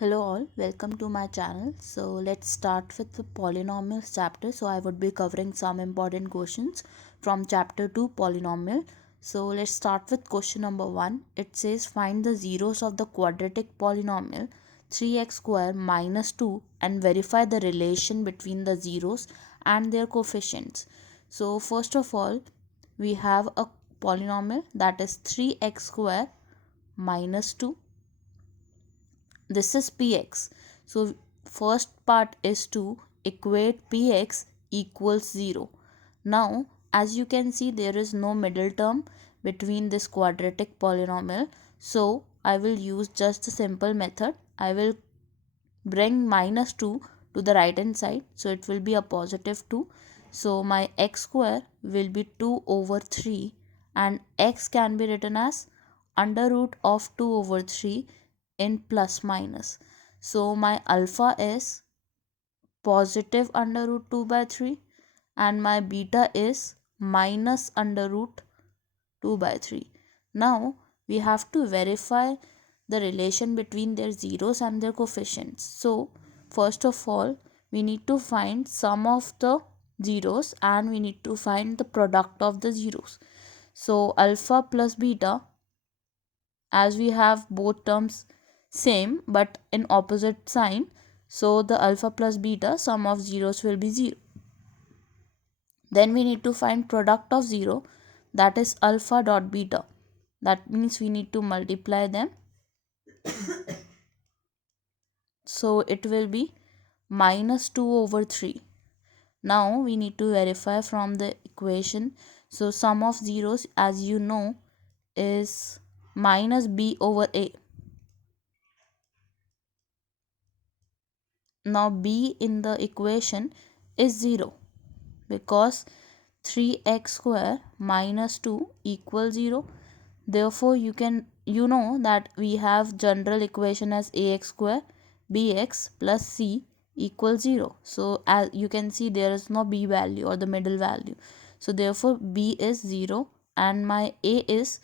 Hello all, welcome to my channel. So let's start with the polynomials chapter. So I would be covering some important questions from chapter 2 polynomial. So let's start with question number 1. It says find the zeros of the quadratic polynomial 3x square minus 2 and verify the relation between the zeros and their coefficients. So first of all, we have a polynomial that is 3x square minus 2. This is px. So first part is to equate px equals 0. Now as you can see, there is no middle term between this quadratic polynomial, so I will use just a simple method. I will bring minus 2 to the right hand side, so it will be a positive 2. So my x square will be 2 over 3, and x can be written as under root of 2 over 3 in plus minus. So my alpha is positive under root 2 by 3 and my beta is minus under root 2 by 3. Now we have to verify the relation between their zeros and their coefficients. So first of all, we need to find sum of the zeros and we need to find the product of the zeros. So alpha plus beta, as we have both terms same but in opposite sign, so the alpha plus beta sum of zeros will be 0. Then we need to find product of 0, that is alpha dot beta. That means we need to multiply them. So it will be minus 2 over 3. Now we need to verify from the equation. So sum of zeros, as you know, is minus b over a. Now b in the equation is 0 because 3x square minus 2 equals 0. Therefore you know that we have general equation as ax square bx plus c equals 0. So as you can see, there is no b value or the middle value. So therefore b is 0 and my a is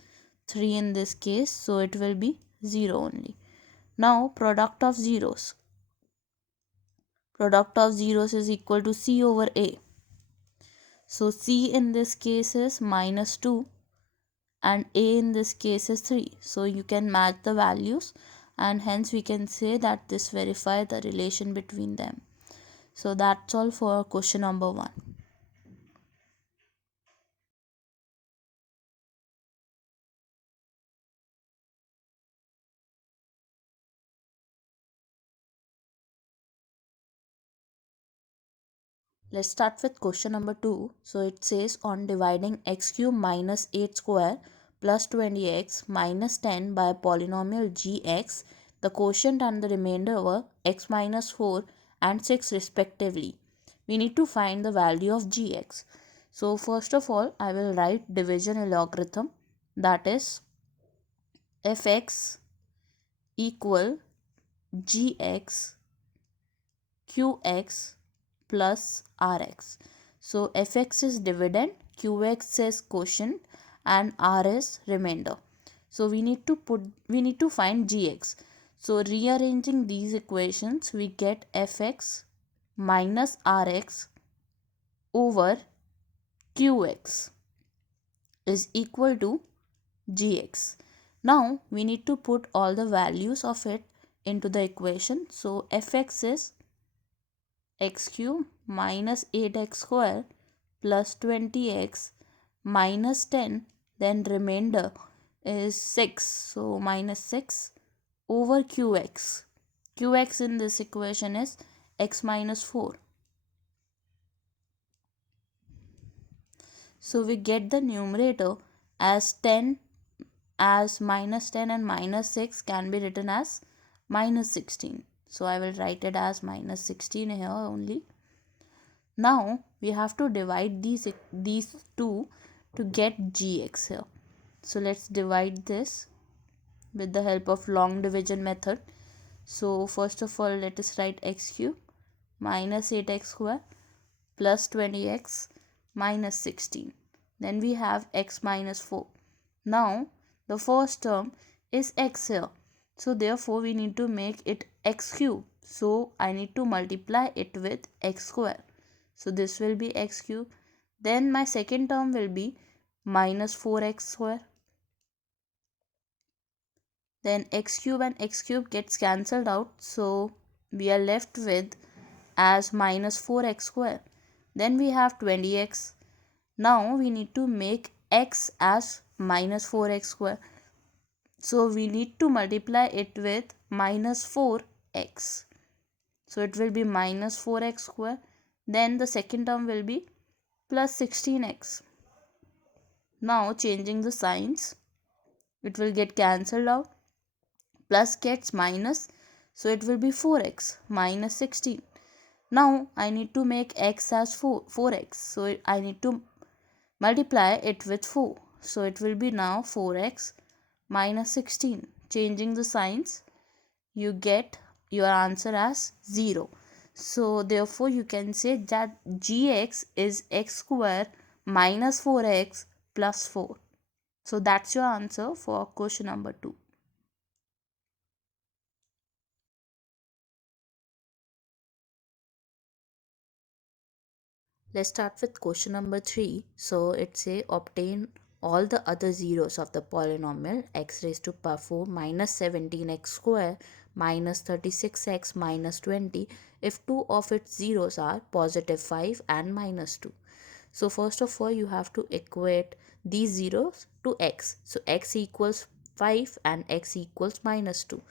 3 in this case, so it will be 0 only. Now product of zeros. Product of zeros is equal to c over a. So c in this case is minus 2 and a in this case is 3. So you can match the values and hence we can say that this verifies the relation between them. So that's all for question number 1. Let's start with question number 2. So it says on dividing x cube minus 8 square plus 20x minus 10 by a polynomial gx, the quotient and the remainder were x minus 4 and 6 respectively. We need to find the value of gx. So first of all, I will write division logarithm, that is fx equal gx qx plus rx. So fx is dividend, qx is quotient and r is remainder. So we need to find gx. So rearranging these equations, we get fx minus rx over qx is equal to gx. Now we need to put all the values of it into the equation. So fx is x cube minus 8x square plus 20x minus 10, then remainder is 6, so minus 6 over qx. Qx in this equation is x minus 4. So we get the numerator as 10, as minus 10 and minus 6 can be written as minus 16. So I will write it as minus 16 here only. Now we have to divide these two to get gx here. So let's divide this with the help of long division method. So first of all, let us write x cube minus 8x square plus 20x minus 16. Then we have x minus 4. Now the first term is x here. So therefore we need to make it x cube. So I need to multiply it with x square. So this will be x cube. Then my second term will be minus 4x square. Then x cube and x cube gets cancelled out. So we are left with as minus 4x square. Then we have 20x. Now we need to make x as minus 4x square. So we need to multiply it with minus 4x. So it will be minus 4x square. Then the second term will be plus 16x. Now changing the signs, it will get cancelled out. Plus gets minus, so it will be 4x minus 16. Now I need to make x as 4x. So I need to multiply it with 4. So it will be now 4x minus 16. Changing the signs, you get your answer as 0. So therefore you can say that gx is x square minus 4x plus 4. So that's your answer for question number 2. Let's start with question number 3. So it say obtain all the other zeros of the polynomial x raised to power 4 minus 17x square minus 36x minus 20 if two of its zeros are positive 5 and minus 2. So first of all you have to equate these zeros to x. So x equals 5 and x equals minus 2.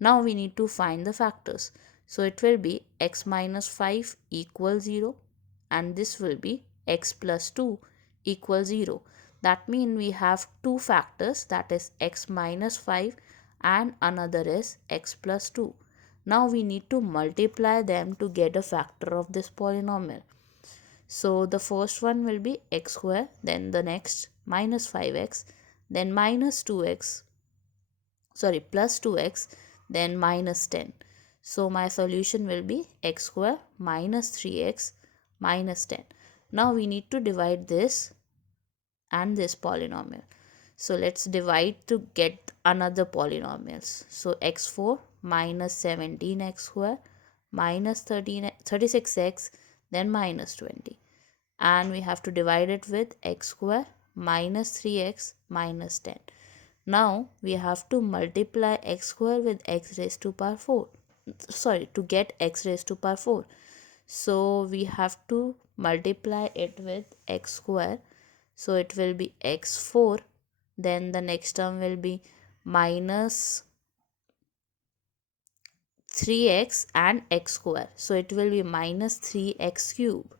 Now we need to find the factors. So it will be x minus 5 equals 0 and this will be x plus 2 equals 0. That means we have two factors, that is x minus 5 and another is x plus 2. Now we need to multiply them to get a factor of this polynomial. So the first one will be x square, then the next minus 5x, then minus 2x, plus 2x, then minus 10. So my solution will be x square minus 3x minus 10. Now we need to divide this and this polynomial. So let's divide to get another polynomials. So x4 minus 17x square minus 36x, then minus 20. And we have to divide it with x square minus 3x minus 10. Now we have to multiply x square with x raised to power 4. To get x raised to power 4. So we have to multiply it with x square. So it will be x4. Then the next term will be minus 3x and x square. So it will be minus 3x cube.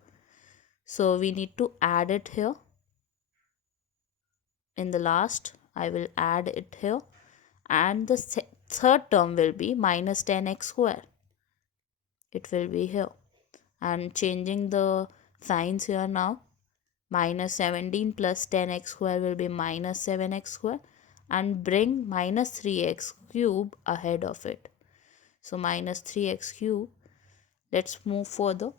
So we need to add it here. In the last, I will add it here. And the third term will be minus 10x square. It will be here. And changing the signs here now. Minus 17 plus 10x square will be minus 7x square. And bring minus 3x cube ahead of it. So minus 3x cube. Let's move further.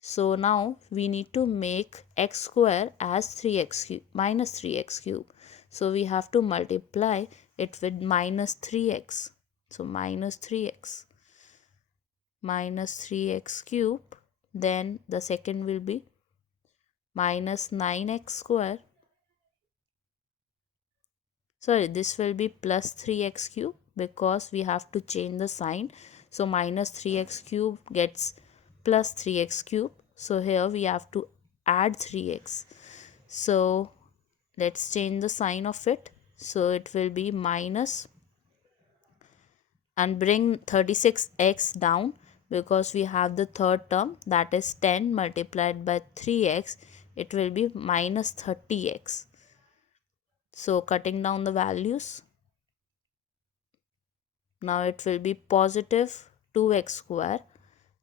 So now we need to make x square as 3x cube, minus 3x cube. So we have to multiply it with minus 3x. So minus 3x. Minus 3x cube. Then the second will be minus 9x square. This will be plus 3x cube because we have to change the sign. So minus 3x cube gets plus 3x cube. So here we have to add 3x. So let's change the sign of it. So it will be minus and bring 36x down because we have the third term, that is 10 multiplied by 3x. It will be minus 30x. So cutting down the values. Now it will be positive 2x square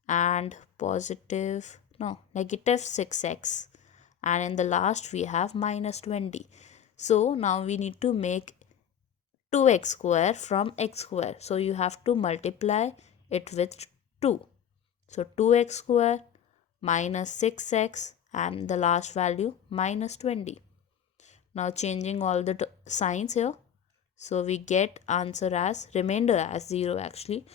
and negative 6x. And in the last we have minus 20. So now we need to make 2x square from x square. So you have to multiply it with 2. So 2x square minus 6x and the last value minus 20. Now changing all the signs here. So we get answer as remainder as 0 actually.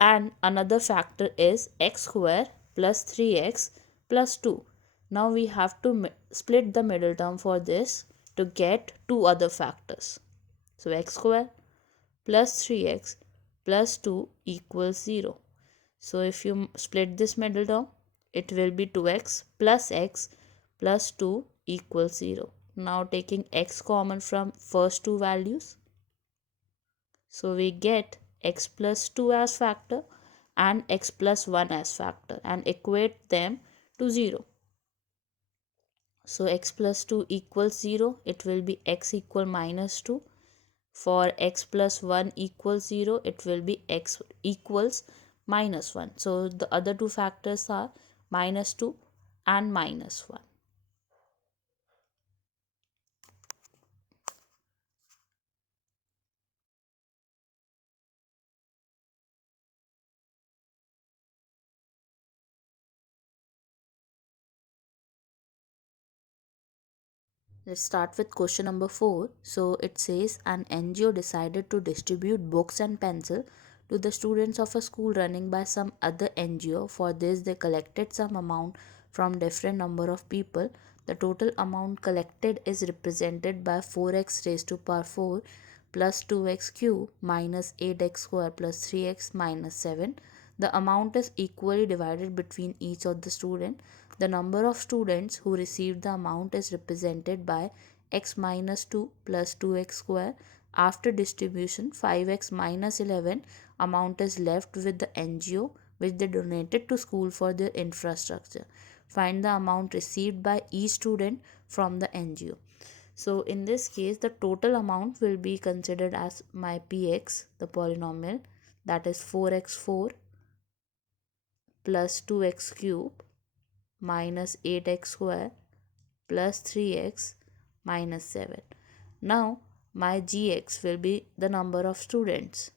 And another factor is x square plus 3x plus 2. Now we have to split the middle term for this to get two other factors. So x square plus 3x plus 2 equals 0. So if you split this middle term, it will be 2x plus 2 equals 0. Now taking x common from first two values, so we get x plus 2 as factor and x plus 1 as factor and equate them to 0. So x plus 2 equals 0, it will be x equal minus 2. For x plus 1 equals 0, it will be x equals minus 1. So the other two factors are minus 2 and minus 1. Let's start with question number 4. So it says an NGO decided to distribute books and pencil to the students of a school running by some other NGO. For this they collected some amount from different number of people. The total amount collected is represented by 4x raised to power 4 plus 2x cube minus 8x square plus 3x minus 7. The amount is equally divided between each of the student. The number of students who received the amount is represented by x minus 2 plus 2x square. After distribution, 5x minus 11 amount is left with the NGO which they donated to school for their infrastructure. Find the amount received by each student from the NGO. So in this case, the total amount will be considered as my px, the polynomial, that is 4x4 plus 2x cube minus 8x square plus 3x minus 7. Now my gx will be the number of students,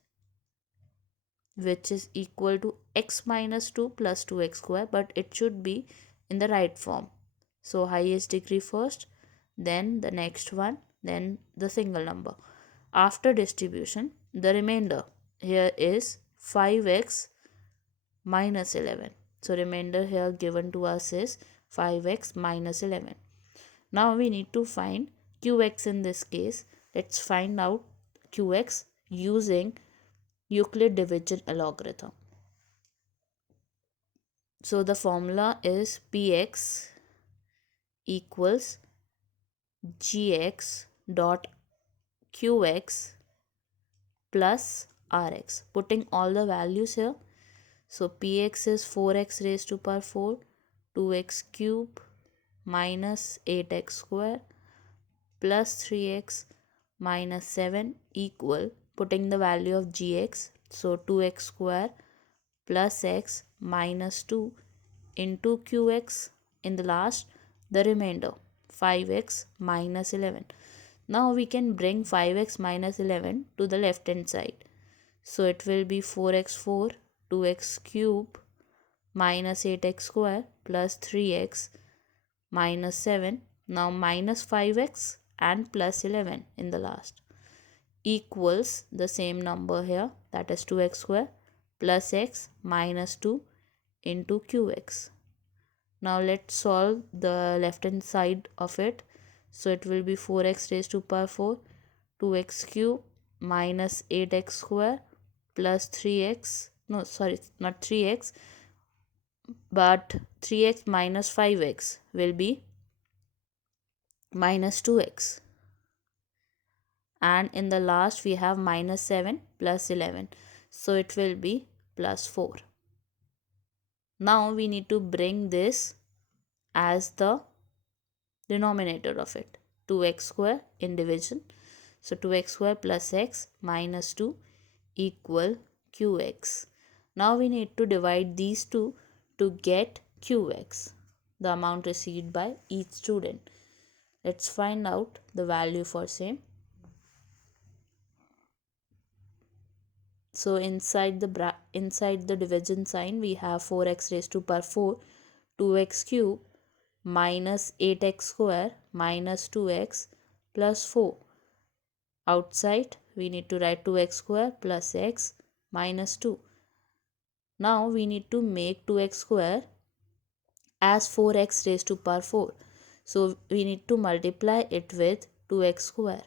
which is equal to x minus 2 plus 2x square, but it should be in the right form. So highest degree first, then the next one, then the single number. After distribution, the remainder here is 5x minus 11. So remainder here given to us is 5x minus 11. Now we need to find qx in this case. Let's find out qx using Euclid division algorithm. So the formula is px equals gx dot qx plus rx. Putting all the values here. So px is 4x raised to power 4, 2x cube minus 8x square plus 3x minus 7 equal, putting the value of gx, so 2x square plus x minus 2 into qx, in the last the remainder 5x minus 11. Now we can bring 5x minus 11 to the left hand side. So it will be 4x4 2x cube minus 8x square plus 3x minus 7. Now minus 5x and plus 11 in the last equals the same number here, that is 2x square plus x minus 2 into qx. Now let's solve the left hand side of it. So it will be 4x raised to power 4, 2x cube minus 8x square plus 3x, no sorry, not 3x, but 3x minus 5x will be minus 2x. And in the last we have minus 7 plus 11. So it will be plus 4. Now we need to bring this as the denominator of it. 2x square in division. So 2x square plus x minus 2 equal qx. Now we need to divide these two to get qx, the amount received by each student. Let's find out the value for same. So inside the division sign we have 4x raised to power 4, 2x cube minus 8x square minus 2x plus 4. outside we need to write 2x square plus x minus 2. Now we need to make 2x square as 4x raised to power 4. So we need to multiply it with 2x square.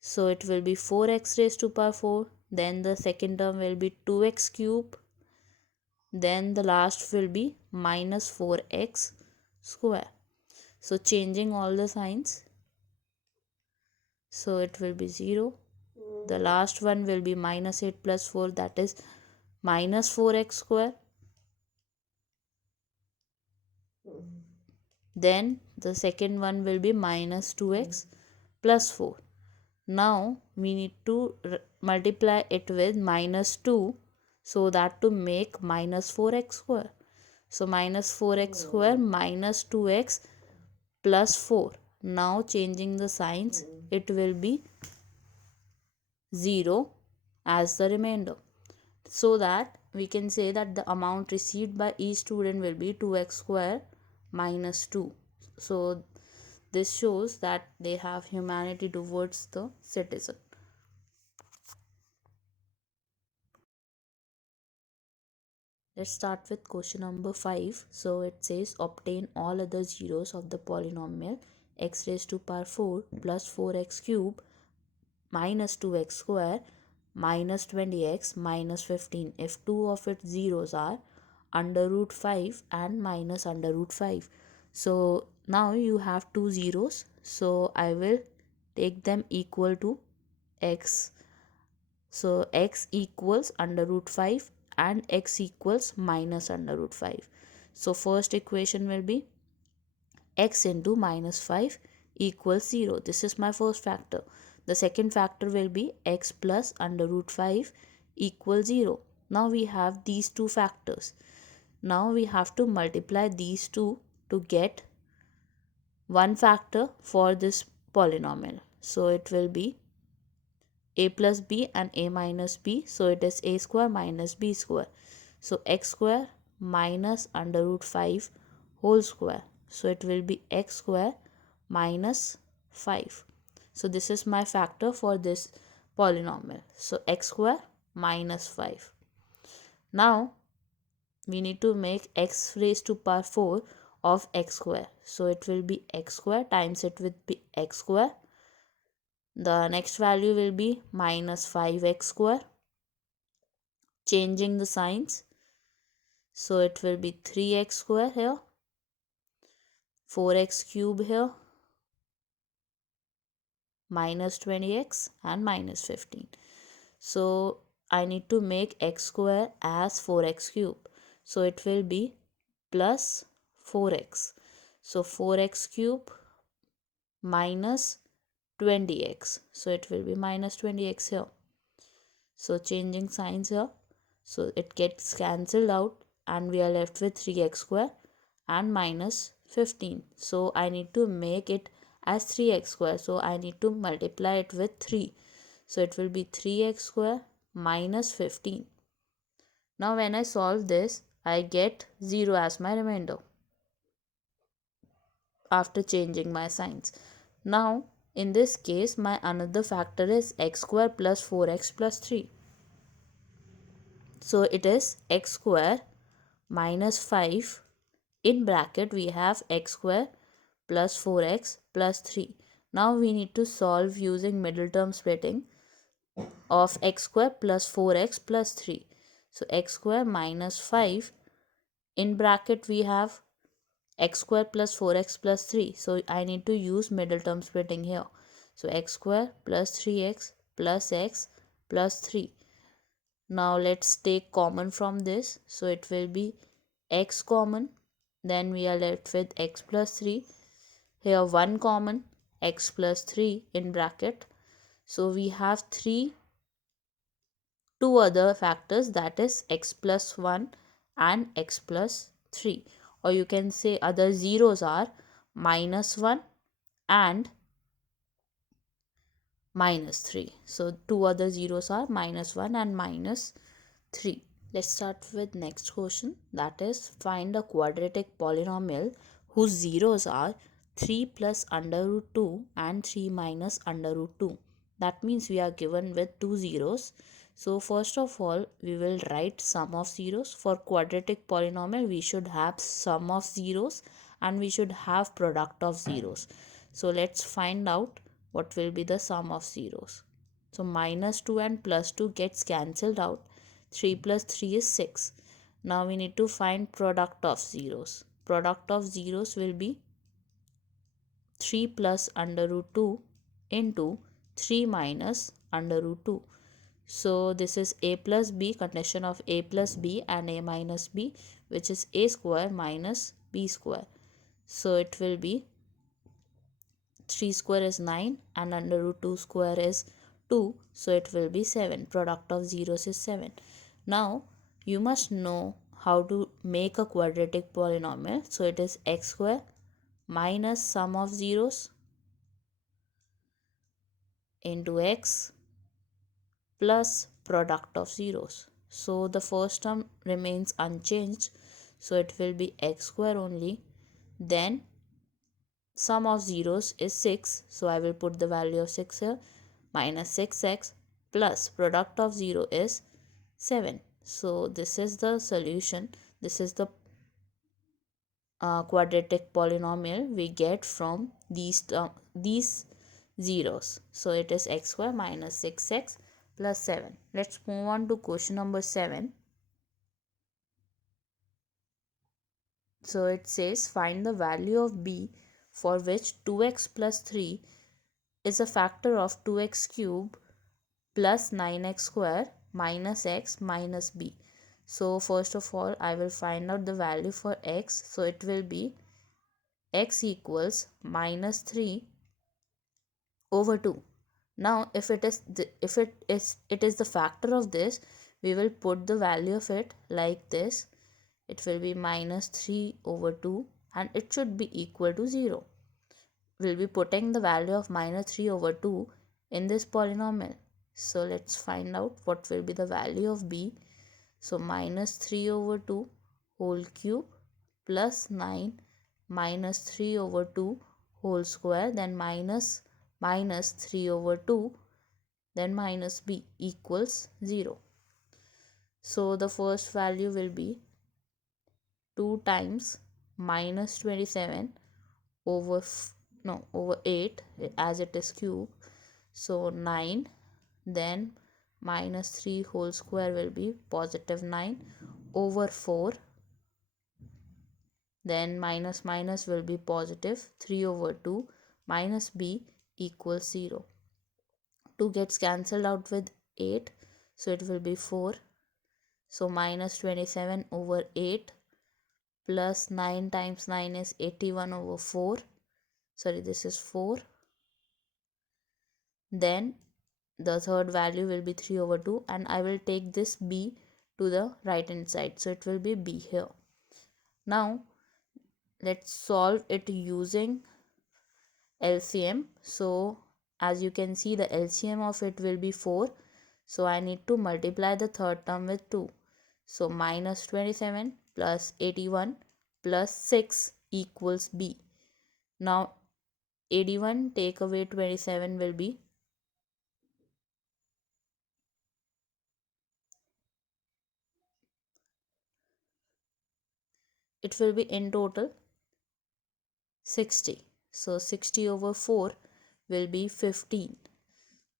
So it will be 4x raised to power 4. Then the second term will be 2x cube. Then the last will be minus 4x square. So changing all the signs. So it will be 0. The last one will be minus 8 plus 4, that is minus 4x square. Then the second one will be minus 2x plus 4. Now we need to multiply it with minus 2 so that to make minus 4x square. So minus 4x square minus 2x plus 4. Now changing the signs, it will be 0 as the remainder. So that we can say that the amount received by each student will be 2x square minus 2. So this shows that they have humanity towards the citizen. Let's start with question number 5. So it says obtain all other zeros of the polynomial x raised to power 4 plus 4x cube minus 2x square minus 20x minus 15 if two of its zeros are under root 5 and minus under root 5. So now you have two zeros, so I will take them equal to x. So x equals under root 5 and x equals minus under root 5. So first equation will be x into minus 5 equals 0. This is my first factor. The second factor will be x plus under root 5 equals 0. Now we have these two factors. Now we have to multiply these two to get one factor for this polynomial. So it will be a plus b and a minus b. So it is a square minus b square. So x square minus under root 5 whole square. So it will be x square minus 5. So this is my factor for this polynomial. So x square minus 5. Now we need to make x raised to power 4 of x square. So it will be x square times it with x square. The next value will be minus 5x square. Changing the signs. So it will be 3x square here, 4x cube here, minus 20x and minus 15. So I need to make x square as 4x cube. So it will be plus 4x. So 4x cube minus 20x. So it will be minus 20x here. So changing signs here. So it gets cancelled out and we are left with 3x square and minus 15. So I need to make it as 3x square. So I need to multiply it with 3. So it will be 3x square minus 15. Now when I solve this, I get 0 as my remainder after changing my signs. Now in this case, my another factor is x square plus 4x plus 3. So it is x square minus 5. In bracket we have x square plus 4x plus 3. Now we need to solve using middle term splitting of x square plus 4x plus 3. So x square minus 5. In bracket we have x square plus 4x plus 3. So I need to use middle term splitting here. So x square plus 3x plus x plus 3. Now let's take common from this. So it will be x common. Then we are left with x plus 3. Here 1 common, x plus 3 in bracket. So we have two other factors, that is x plus 1 and x plus 3. Or you can say other zeros are minus 1 and minus 3. So two other zeros are minus 1 and minus 3. Let's start with next question, that is find a quadratic polynomial whose zeros are 3 plus under root 2 and 3 minus under root 2. That means we are given with two zeros. So first of all, we will write sum of zeros. For quadratic polynomial, we should have sum of zeros and we should have product of zeros. So let's find out what will be the sum of zeros. So minus 2 and plus 2 gets cancelled out. 3 plus 3 is 6. Now we need to find product of zeros. Product of zeros will be 3 plus under root 2 into 3 minus under root 2. So this is a plus b, condition of a plus b and a minus b, which is a square minus b square. So it will be 3 square is 9 and under root 2 square is 2. So it will be 7. Product of zeros is 7. Now you must know how to make a quadratic polynomial. So it is x square minus sum of zeros into x plus product of zeros. So the first term remains unchanged. So it will be x square only. Then sum of zeros is 6. So I will put the value of 6 here. Minus 6x plus product of 0 is 7. So this is the solution. This is the quadratic polynomial we get from these zeros. So it is x square minus 6x plus 7. Let's move on to question number 7. So it says find the value of b for which 2x plus 3 is a factor of 2x cube plus 9x square minus x minus b. So first of all, I will find out the value for x. So it will be x equals minus 3 over 2. Now if it is the factor of this, we will put the value of it like this. It will be minus 3 over 2 and it should be equal to 0. We'll be putting the value of minus 3 over 2 in this polynomial. So let's find out what will be the value of b. So minus 3 over 2 whole cube plus 9 minus 3 over 2 whole square, then minus 3 over 2, then minus b equals 0. So the first value will be 2 times minus 27 over over 8 as it is cube. So 9, then minus 3 whole square will be positive 9 over 4, then minus minus will be positive 3 over 2 minus b equals 0. 2 gets cancelled out with 8, so it will be 4. So minus 27 over 8 plus 9 times 9 is 81 over 4. Sorry, this is 4. Then the third value will be 3 over 2 and I will take this b to the right hand side. So it will be b here. Now let's solve it using LCM. So as you can see, the LCM of it will be 4. So I need to multiply the third term with 2. So minus 27 plus 81 plus 6 equals b. Now 81 take away 27 will be in total 60. So 60 over 4 will be 15.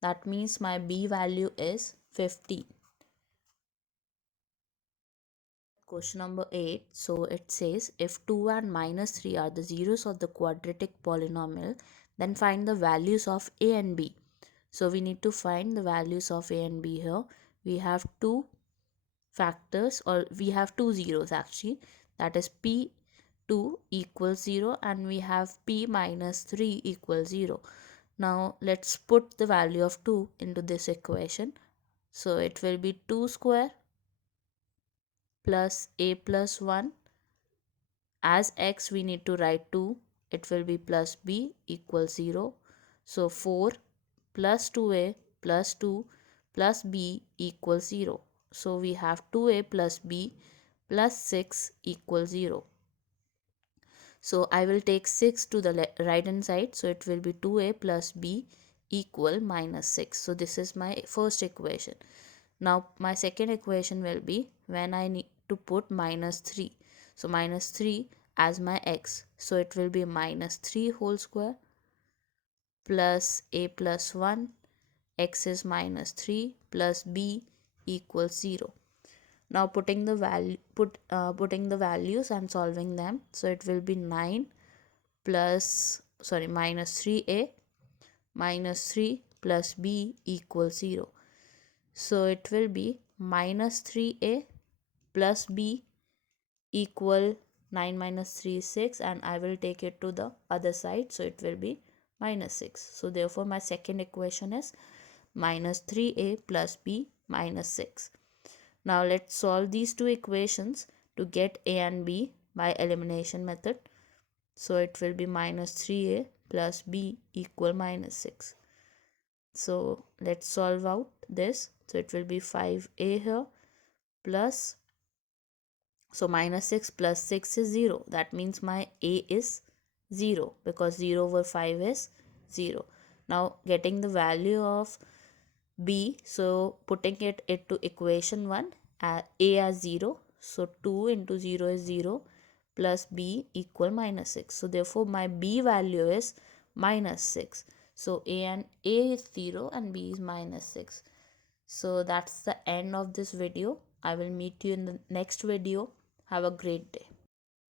That means my b value is 15. Question number 8. So it says if 2 and minus 3 are the zeros of the quadratic polynomial, then find the values of a and b. So we need to find the values of a and b here. We have two factors, or we have two zeros actually, that is p2 equals 0 and we have p minus 3 equals 0. Now let's put the value of 2 into this equation. So it will be 2 square plus a plus 1. As x we need to write 2. It will be plus b equals 0. So 4 plus 2a plus 2 plus b equals 0. So we have 2a plus b plus 6 equals 0. So I will take 6 to the right hand side. So it will be 2a plus b equal minus 6. So this is my first equation. Now my second equation will be when I need to put minus 3. So minus 3 as my x. So it will be minus 3 whole square plus a plus 1, x is minus 3 plus b equals 0. Now putting the values and solving them. So it will be 9 minus 3a minus 3 plus b equals 0. So it will be minus 3a plus b equal 9 minus 3 is 6, and I will take it to the other side, so it will be minus 6. So therefore my second equation is minus 3a plus b minus 6. Now let's solve these two equations to get a and b by elimination method. So it will be minus 3a plus b equal minus 6. So let's solve out this. So it will be 5a here plus, so minus 6 plus 6 is 0. That means my a is 0 because 0 over 5 is 0. Now getting the value of b, so putting it into equation 1, a as 0. So 2 into 0 is 0 plus b equal minus 6. So therefore my b value is minus 6. So a is 0 and b is minus 6. So that's the end of this video. I will meet you in the next video. Have a great day.